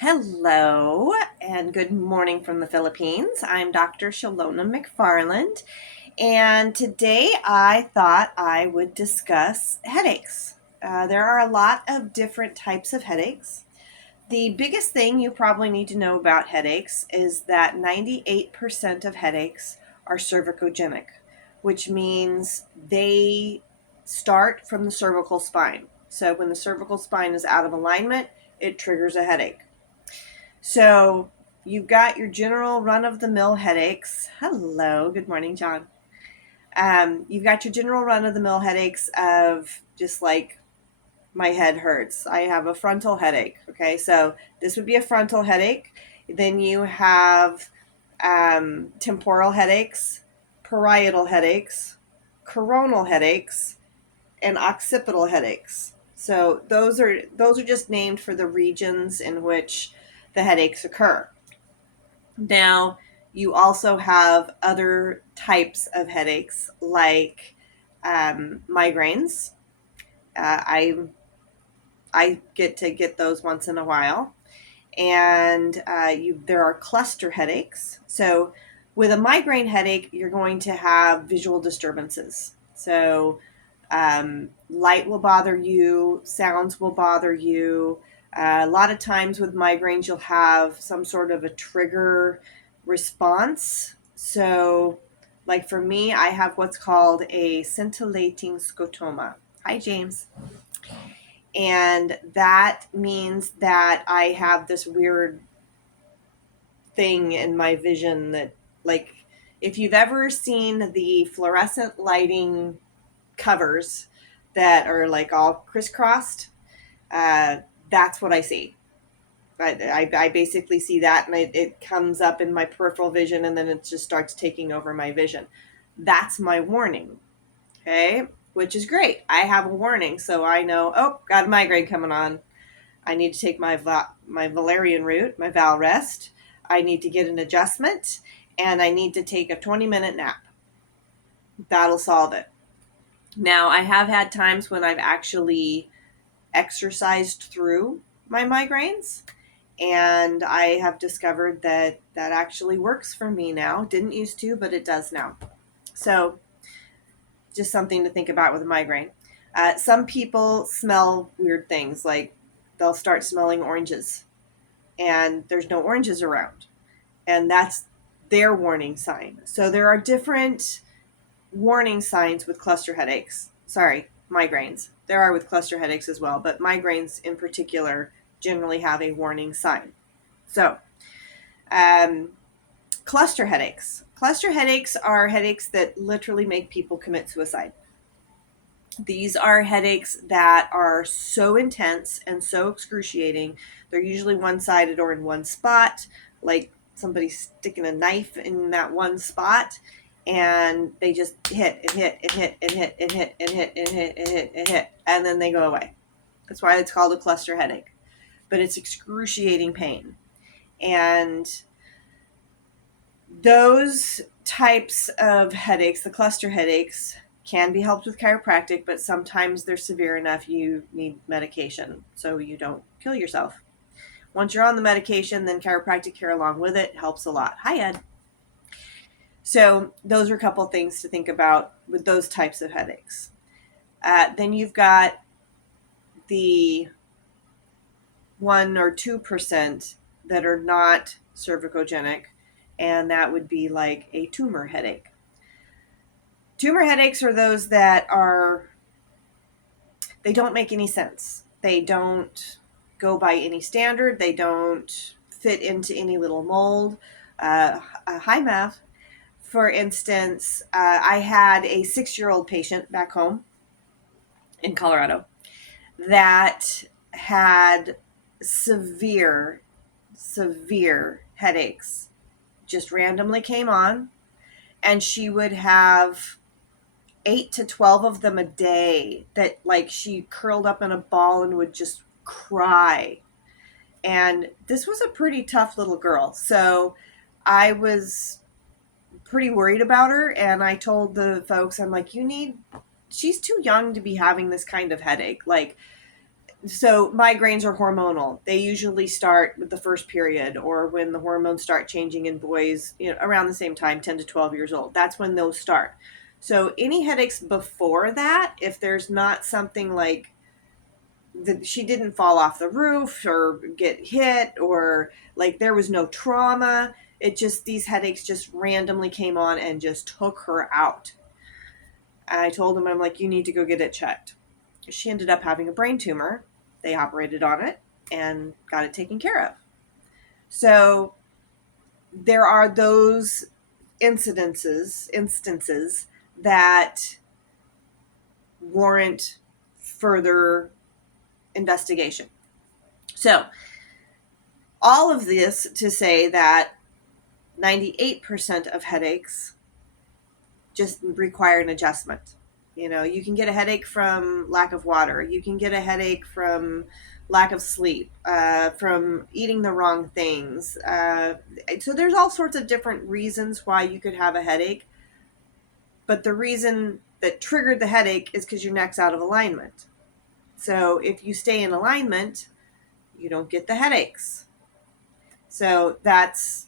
Hello and good morning from the Philippines. I'm Dr. Shalona McFarland, and today I thought I would discuss headaches. There are a lot of different types of headaches. The biggest thing you probably need to know about headaches is that 98% of headaches are cervicogenic, which means they start from the cervical spine. So when the cervical spine is out of alignment, it triggers a headache. So you've got your general run-of-the-mill headaches. Hello, good morning, John. You've got your general run-of-the-mill headaches of just like my head hurts. I have a frontal headache. Okay, so this would be a frontal headache. Then you have temporal headaches, parietal headaches, coronal headaches, and occipital headaches. So those are just named for the regions in which the headaches occur. Now, you also have other types of headaches like migraines. I get to get those once in a while, and there are cluster headaches. So, with a migraine headache, you're going to have visual disturbances. So, light will bother you, sounds will bother you. A lot of times with migraines, you'll have some sort of a trigger response. So, like for me, I have what's called a scintillating scotoma. Hi, James. And that means that I have this weird thing in my vision that, like, if you've ever seen the fluorescent lighting covers that are like all crisscrossed, uh, that's what I see. I basically see that, and it comes up in my peripheral vision, and then it just starts taking over my vision. That's my warning, okay? Which is great. I have a warning, so I know, oh, got a migraine coming on. I need to take my valerian root, my Valrest. I need to get an adjustment, and I need to take a 20-minute nap. That'll solve it. Now, I have had times when I've actually exercised through my migraines, and I have discovered that that actually works for me now. Didn't used to, but it does now. So, just something to think about with a migraine. Some people smell weird things, like they'll start smelling oranges, and there's no oranges around, and that's their warning sign. So, there are different warning signs with cluster headaches. Sorry, migraines. There are with cluster headaches as well, but migraines in particular generally have a warning sign. So, um, cluster headaches. Cluster headaches are headaches that literally make people commit suicide. These are headaches that are so intense and so excruciating. They're usually one-sided or in one spot, like somebody sticking a knife in that one spot, and they just hit and hit and hit and hit and hit and hit and hit and hit and hit, and then they go away. That's why it's called a cluster headache. But it's excruciating pain. And those types of headaches, the cluster headaches, can be helped with chiropractic, but sometimes they're severe enough you need medication so you don't kill yourself. Once you're on the medication, then chiropractic care along with it helps a lot. Hi, Ed. So those are a couple things to think about with those types of headaches. Then you've got the 1 or 2% that are not cervicogenic, and that would be like a tumor headache. Tumor headaches are those that they don't make any sense. They don't go by any standard. They don't fit into any little mold. Hi, Mav. For instance, I had a 6-year-old patient back home in Colorado that had severe, severe headaches. Just randomly came on, and she would have 8 to 12 of them a day, that like she curled up in a ball and would just cry. And this was a pretty tough little girl. So I was pretty worried about her, and I told the folks, I'm like, she's too young to be having this kind of headache. Like, So migraines are hormonal. They usually start with the first period, or when the hormones start changing in boys, around the same time, 10 to 12 years old. That's when those start. So any headaches before that, if there's not something like that, she didn't fall off the roof or get hit, or like there was no trauma, these headaches just randomly came on and just took her out. I told him, I'm like, you need to go get it checked. She ended up having a brain tumor. They operated on it and got it taken care of. So there are those instances that warrant further investigation. So all of this to say that 98% of headaches just require an adjustment. You can get a headache from lack of water. You can get a headache from lack of sleep, from eating the wrong things. So there's all sorts of different reasons why you could have a headache. But the reason that triggered the headache is because your neck's out of alignment. So if you stay in alignment, you don't get the headaches. So that's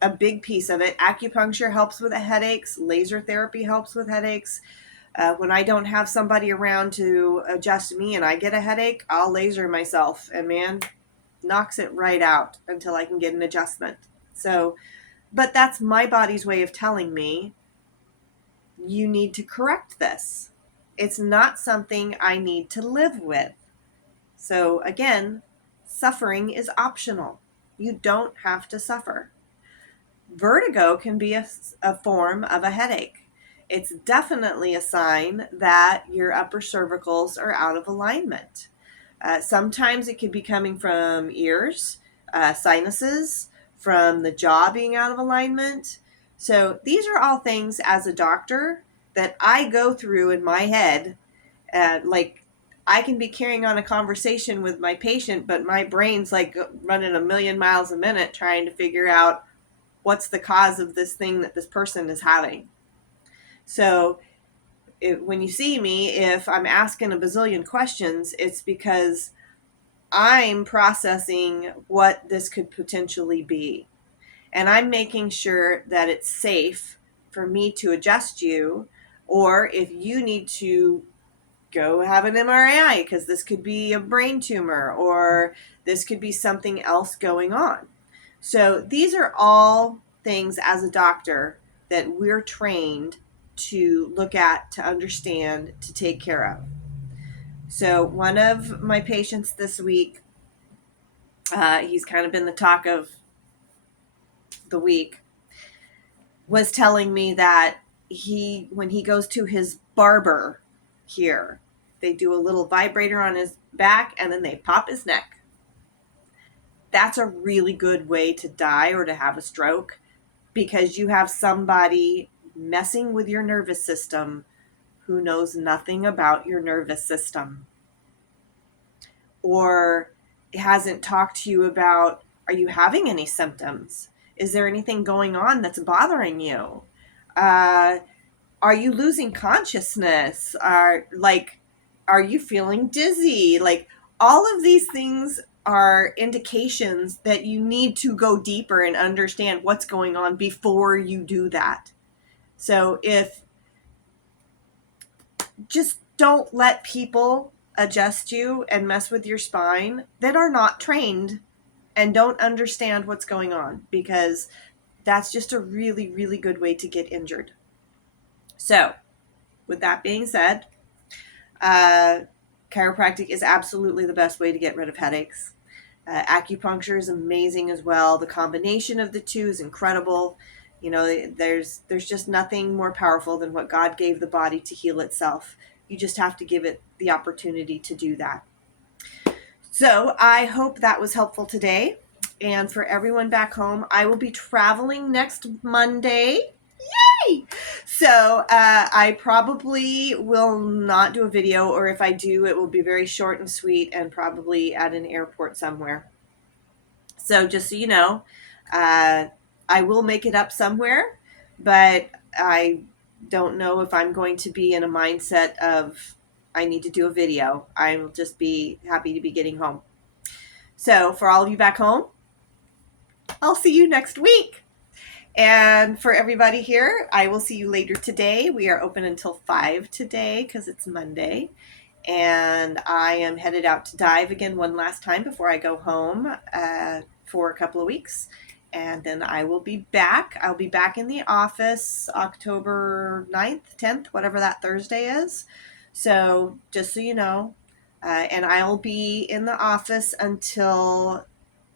a big piece of it. Acupuncture helps with the headaches. Laser therapy helps with headaches. When I don't have somebody around to adjust me and I get a headache, I'll laser myself, and man, knocks it right out until I can get an adjustment. So, but that's my body's way of telling me, you need to correct this. It's not something I need to live with. So again, suffering is optional. You don't have to suffer. Vertigo can be a form of a headache. It's definitely a sign that your upper cervicals are out of alignment. Sometimes it could be coming from ears, sinuses, from the jaw being out of alignment. So these are all things as a doctor that I go through in my head. Like, I can be carrying on a conversation with my patient, but my brain's like running a million miles a minute trying to figure out what's the cause of this thing that this person is having. So when you see me, if I'm asking a bazillion questions, it's because I'm processing what this could potentially be. And I'm making sure that it's safe for me to adjust you, or if you need to go have an MRI, because this could be a brain tumor, or this could be something else going on. So these are all things as a doctor that we're trained to look at, to understand, to take care of. So one of my patients this week, he's kind of been the talk of the week, was telling me that when he goes to his barber here, they do a little vibrator on his back and then they pop his neck. That's a really good way to die or to have a stroke, because you have somebody messing with your nervous system who knows nothing about your nervous system, or hasn't talked to you about, are you having any symptoms? Is there anything going on that's bothering you? Are you losing consciousness? Are you feeling dizzy? Like, all of these things are indications that you need to go deeper and understand what's going on before you do that. So just don't let people adjust you and mess with your spine that are not trained and don't understand what's going on, because that's just a really, really good way to get injured. So with that being said, chiropractic is absolutely the best way to get rid of headaches. Acupuncture is amazing as well. The combination of the two is incredible. There's just nothing more powerful than what God gave the body to heal itself. You just have to give it the opportunity to do that. So I hope that was helpful today. And for everyone back home, I will be traveling next Monday. Yay! So I probably will not do a video, or if I do, it will be very short and sweet and probably at an airport somewhere. So just so you know, I will make it up somewhere, but I don't know if I'm going to be in a mindset of I need to do a video. I'll just be happy to be getting home. So for all of you back home, I'll see you next week. And for everybody here, I will see you later today. We are open until 5 today because it's Monday. And I am headed out to dive again one last time before I go home for a couple of weeks. And then I will be back. I'll be back in the office October 9th, 10th, whatever that Thursday is. So just so you know, and I'll be in the office until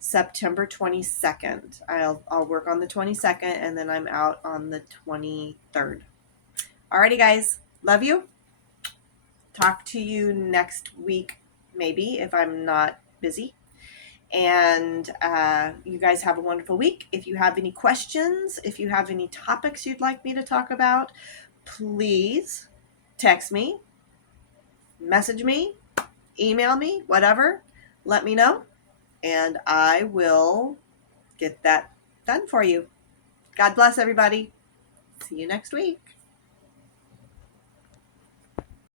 September 22nd. I'll work on the 22nd and then I'm out on the 23rd. Alrighty, guys. Love you. Talk to you next week, maybe, if I'm not busy. And you guys have a wonderful week. If you have any questions, if you have any topics you'd like me to talk about, please text me, message me, email me, whatever. Let me know, and I will get that done for you. God bless everybody. See you next week.